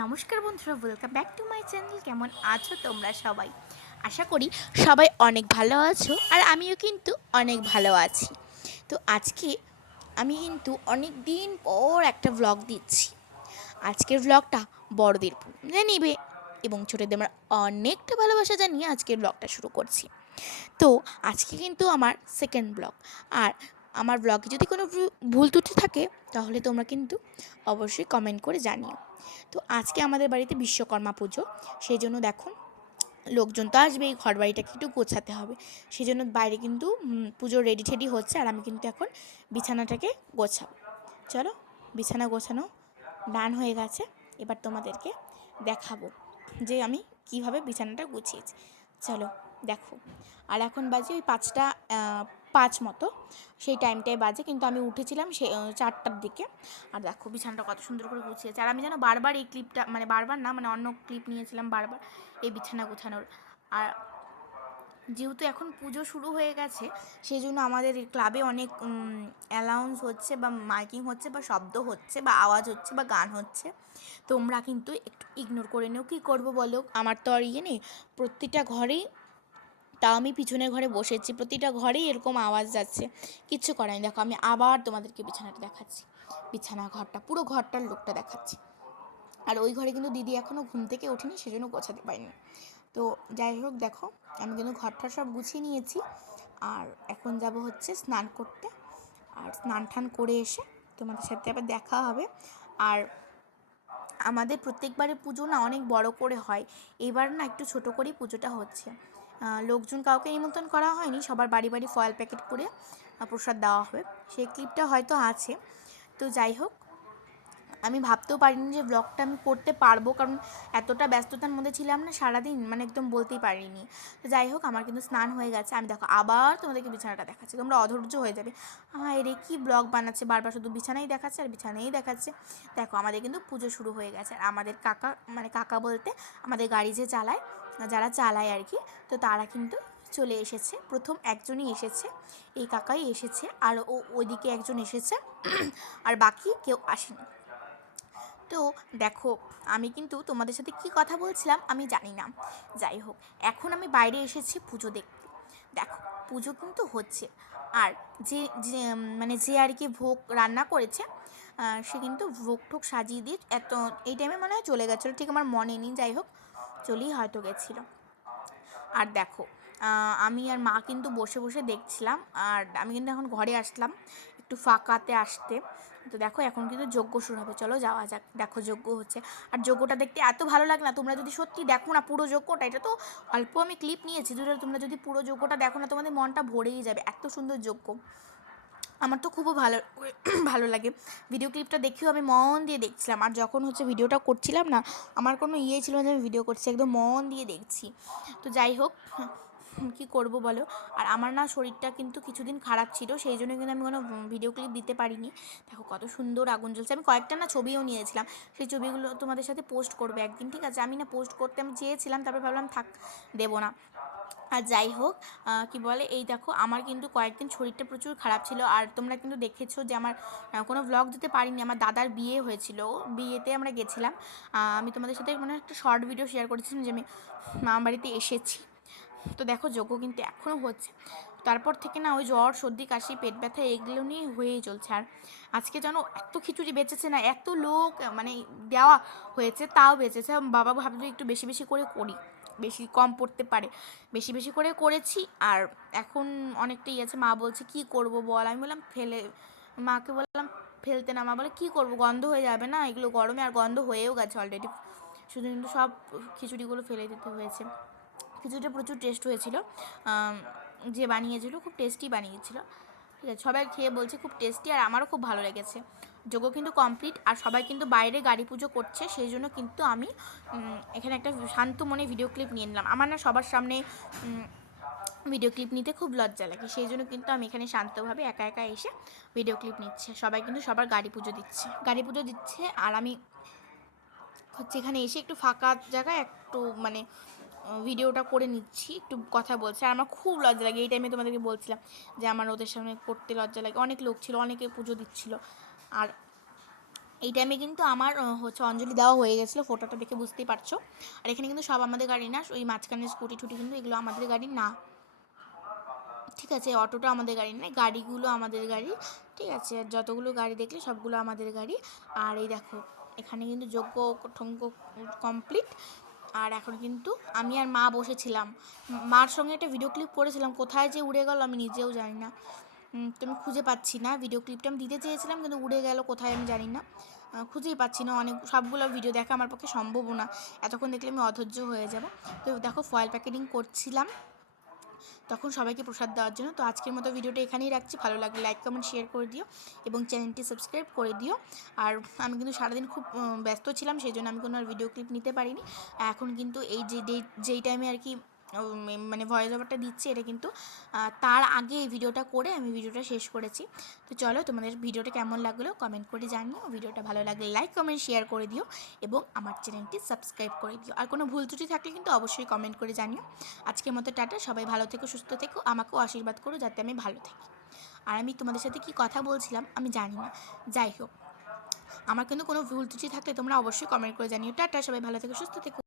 নমস্কার বন্ধুরা welcome back to my channel কেমন আছো তোমরা সবাই? আশা করি সবাই অনেক ভালো আছো আর আমিও কিন্তু অনেক ভালো আছি। তো আজকে আমি কিন্তু অনেক দিন পর একটা ভ্লগ দিচ্ছি। আজকের ভ্লগটা বড়দের নিবে এবং ছোটোদের আমার অনেকটা ভালোবাসা জানিয়ে আজকের ব্লগটা শুরু করছি। তো আজকে কিন্তু আমার সেকেন্ড ব্লগ আর আমার ব্লগে যদি কোনো ভুল ত্রুটি থাকে, তাহলে তোমরা কিন্তু অবশ্যই কমেন্ট করে জানিও। তো আজকে আমাদের বাড়িতে বিশ্বকর্মা পুজো, সেই জন্য দেখো, লোকজন তো আসবেই ঘর বাড়িটাকে একটু গোছাতে হবে। সেই জন্য বাইরে কিন্তু পুজোর রেডি টেডি হচ্ছে, আর আমি কিন্তু এখন বিছানাটাকে গোছাবো। চলো, বিছানা গোছানো ডান হয়ে গেছে, এবার তোমাদেরকে দেখাবো যে আমি কীভাবে বিছানাটা গুছিয়েছি। চলো, দেখো। আর এখন বাজে ওই পাঁচটা পাঁচ মতো। সেই টাইমটায় বাজে কিন্তু আমি উঠেছিলাম সে চারটার দিকে। আর দেখো বিছানাটা কত সুন্দর করে গুছিয়েছে। আর আমি যেন বারবার এই ক্লিপটা মানে বারবার না মানে অন্য ক্লিপ নিয়েছিলাম বারবার এই বিছানা গোছানোর। আর যেহেতু এখন পুজো শুরু হয়ে গেছে সেই জন্য আমাদের ক্লাবে অনেক অ্যালাউন্স হচ্ছে বা মাইকিং হচ্ছে বা শব্দ হচ্ছে বা আওয়াজ হচ্ছে বা গান হচ্ছে। তোমরা কিন্তু একটু ইগনোর করে নিও। কী করব বলো? আমার তো আর ইয়ে নেই। প্রত্যেকটা ঘরেই তাও আমি পিছনের ঘরে বসেছি, প্রতিটা ঘরেই এরকম আওয়াজ যাচ্ছে। কিচ্ছু করাই দেখো, আমি আবার তোমাদেরকে বিছানাটা দেখাচ্ছি। বিছানা ঘরটা, পুরো ঘরটার লোকটা দেখাচ্ছি। আর ওই ঘরে কিন্তু দিদি এখনও ঘুম থেকে ওঠেনি, সেজন্য গোছাতে পারিনি। তো যাই হোক, দেখো, আমি কিন্তু ঘরটা সব গুছিয়ে নিয়েছি। আর এখন যাব হচ্ছে স্নান করতে। আর স্নান টান করে এসে তোমাদের সাথে আবার দেখা হবে। আর আমাদের প্রত্যেকবারে পুজো না অনেক বড় করে হয়। এবার না একটু ছোট করেই পুজোটা হচ্ছে। লোকজন কাউকে নিমন্ত্রণ করা হয়নি। সবার বাড়ি বাড়ি ফয়েল প্যাকেট করে প্রসাদ দেওয়া হবে। সেই ক্লিপটা হয়তো আছে। তো যাই হোক, আমি ভাবতেও পারিনি যে ব্লগটা আমি করতে পারব, কারণ এতটা ব্যস্ততার মধ্যে ছিলাম না, সারাদিন মানে একদম বলতেই পারিনি। তো যাই হোক, আমার কিন্তু স্নান হয়ে গেছে। আমি দেখো, আবার তোমাদেরকে বিছানাটা দেখাচ্ছি। তোমরা অধৈর্য হয়ে যাবে। হ্যাঁ এরে কি ব্লগ বানাচ্ছে? বারবার শুধু বিছানাই দেখাচ্ছে আর বিছানাই দেখাচ্ছে। দেখো, আমাদের কিন্তু পুজো শুরু হয়ে গেছে। আর আমাদের কাকা মানে কাকা বলতে আমাদের গাড়ি যে চালায় যারা চালায় আর কি, তো তারা কিন্তু চলে এসেছে। প্রথম একজনই এসেছে, এই কাকাই এসেছে, আর ও ওইদিকে একজন এসেছে, আর বাকি কেউ আসেনি। তো দেখো, আমি কিন্তু তোমাদের সাথে কি কথা বলছিলাম আমি জানি না। যাই হোক, এখন আমি বাইরে এসেছি পুজো দেখতে। দেখো, পুজো কিন্তু হচ্ছে। আর যে মানে যে আর কি ভোগ রান্না করেছে সে কিন্তু ভোগ ঠোক সাজিয়ে দিয়ে এত, এই টাইমে মনে হয় চলে গেছিল, ঠিক আমার মনে নেই, যাই হোক। চলেই হয়তো গেছিল। আর দেখো আমি আর মা কিন্তু বসে বসে দেখছিলাম, আর আমি কিন্তু এখন ঘরে আসলাম একটু ফাঁকাতে আসতে। তো দেখো, এখন কিন্তু যজ্ঞ শুরু হবে, চলো যাওয়া যাক, দেখো যজ্ঞ হচ্ছে। আর যজ্ঞটা দেখতে এত ভালো লাগে না, তোমরা যদি সত্যি দেখো না পুরো যজ্ঞটা, এটা তো অল্প আমি ক্লিপ নিয়েছি দুটো তোমরা যদি পুরো যজ্ঞটা দেখো না, তোমাদের মনটা ভরেই যাবে, এত সুন্দর যজ্ঞ। আমার তো খুবই ভালো ভালো লাগে। ভিডিও ক্লিপটা দেখেও আমি মন দিয়ে দেখছিলাম। আর যখন হচ্ছে ভিডিওটা করছিলাম না, আমার কোনো ইয়ে ছিল না যে আমি ভিডিও করছি, একদম মন দিয়ে দেখছি। তো যাই হোক, কি করব বলো? আর আমার না শরীরটা কিন্তু কিছুদিন খারাপ ছিল, সেই জন্য কিন্তু আমি কোনো ভিডিও ক্লিপ দিতে পারিনি। দেখো কত সুন্দর আগুন জ্বলছে। আমি কয়েকটা না ছবিও নিয়েছিলাম। সেই ছবিগুলো তোমাদের সাথে পোস্ট করবে একদিন, ঠিক আছে? আমি না পোস্ট করতে আমি চেয়েছিলাম, তারপরে ভাবলাম থাক, দেবো না। আর যাই হোক কি বলে, এই দেখো আমার কিন্তু কয়েকদিন শরীরটা প্রচুর খারাপ ছিল আর তোমরা কিন্তু দেখেছ যে আমার কোনো ভ্লগ দিতে পারিনি। আমার দাদার বিয়ে হয়েছিল বিয়েতে আমরা গেছিলাম। আমি তোমাদের সাথে মানে একটা শর্ট ভিডিও শেয়ার করেছিলাম যে আমি মামা বাড়িতে এসেছি। তো দেখো যোগ্য কিন্তু এখনও হচ্ছে। তারপর থেকে না ওই জ্বর, সর্দি, কাশি, পেট ব্যথা এগুলো নিয়ে হয়েই চলছে। আর আজকে যেন এত খিচুড়ি বেঁচেছে না, এত লোক মানে দেওয়া হয়েছে, তাও বেঁচেছে। বাবা ভাবলো একটু বেশি বেশি করে করি। বেশি কম পড়তে পারে। বেশি বেশি করে করেছি আর এখন অনেকটাই আছে। মা বলছে, কি করব বল? আমি বললাম, ফেলে মাকে বললাম, ফেলতে না। মা বলে, কী করব? গন্ধ হয়ে যাবে না? এগুলো গরমে আর গন্ধ হয়েও গেছে অলরেডি শুধু কিন্তু সব খিচুড়িগুলো ফেলে দিতে হয়েছে। খিচুড়িটা প্রচুর টেস্ট হয়েছিল। যে বানিয়েছিল, খুব টেস্টি বানিয়েছিল। ঠিক আছে, সবাই খেয়ে বলছে, খুব টেস্টি আর আমারও খুব ভালো লেগেছে। যোগ্য কিন্তু কমপ্লিট আর সবাই কিন্তু বাইরে গাড়ি পুজো করছে, সেই জন্য কিন্তু আমি এখানে একটা শান্ত মনে ভিডিও ক্লিপ নিয়ে নিলাম। আমার না সবার সামনে ভিডিও ক্লিপ নিতে খুব লজ্জা লাগে, সেই জন্য কিন্তু আমি এখানে শান্তভাবে একা একা এসে ভিডিও ক্লিপ নিচ্ছে। সবাই কিন্তু সবার গাড়ি পুজো দিচ্ছে, গাড়ি পুজো দিচ্ছে, আর আমি হচ্ছে এখানে এসে একটু ফাঁকা জায়গায় একটু মানে ভিডিওটা করে নিচ্ছি, একটু কথা বলছি। আর আমার খুব লজ্জা লাগে, এই টাইমে তোমাদেরকে বলছিলাম যে আমার ওদের সামনে করতে লজ্জা লাগে। অনেক লোক ছিল, অনেকে পুজো দিচ্ছিল। আর এই টাইমে কিন্তু আমার হচ্ছে অঞ্জলি দেওয়া হয়ে গেছিল, ফটোটা দেখে বুঝতেই পারছ। আর এখানে কিন্তু সব আমাদের গাড়ি না, ওই মাঝখানে স্কুটি টুটি কিন্তু এগুলো আমাদের গাড়ি না। ঠিক আছে, অটোটা আমাদের গাড়ি নয় গাড়িগুলো আমাদের গাড়ি। ঠিক আছে, যতগুলো গাড়ি দেখলে সবগুলো আমাদের গাড়ি। আর এই দেখো, এখানে কিন্তু যোগ্য ঠঙ্গ কমপ্লিট আর এখন কিন্তু আমি আর মা বসেছিলাম। মার সঙ্গে একটা ভিডিও ক্লিপ করেছিলাম, কোথায় যে উড়ে গেল আমি নিজেও জানি না। তো আমি খুঁজে পাচ্ছি না। ভিডিও ক্লিপটা আমি দিতে চেয়েছিলাম, কিন্তু উড়ে গেল, কোথায় আমি জানি না। খুঁজেই পাচ্ছি না। অনেক, সবগুলো ভিডিও দেখা আমার পক্ষে সম্ভবও না। এতক্ষণ দেখলে আমি অধৈর্য হয়ে যাব। তো দেখো ফয়েল প্যাকেটিং করছিলাম। তখন সবাইকে প্রসাদ দেওয়ার জন্য। তো আজকের মতো ভিডিওটা এখানেই রাখছি। ভালো লাগলে লাইক কমেন্ট শেয়ার করে দিও এবং চ্যানেলটি সাবস্ক্রাইব করে দিও। আর আমি কিন্তু সারাদিন খুব ব্যস্ত ছিলাম, সেই জন্য আমি কোনো আর ভিডিও ক্লিপ নিতে পারিনি। এখন কিন্তু এই যে যেই টাইমে আর কি মানে ভয়েস ওভারটা দিচ্ছি, এটা কিন্তু তার আগে এই ভিডিওটা করে আমি ভিডিওটা শেষ করেছি। তো চলো, তোমাদের ভিডিওটা কেমন লাগল কমেন্ট করে জানিও। ভিডিওটা ভালো লাগলে লাইক কমেন্ট শেয়ার করে দিও এবং আমার চ্যানেলটি সাবস্ক্রাইব করে দিও। আর কোনো ভুল ত্রুটি থাকলে কিন্তু অবশ্যই কমেন্ট করে জানিও। আজকের মতো টাটা, সবাই ভালো থেকো, সুস্থ থেকো, আমাকেও আশীর্বাদ করো যাতে আমি ভালো থাকি। আর আমি তোমাদের সাথে কি কথা বলছিলাম আমি জানি না। যাই হোক, আমার কিন্তু কোনো ভুল ত্রুটি থাকলে তোমরা অবশ্যই কমেন্ট করে জানিও। টাটা, সবাই ভালো থেকো, সুস্থ থেকো।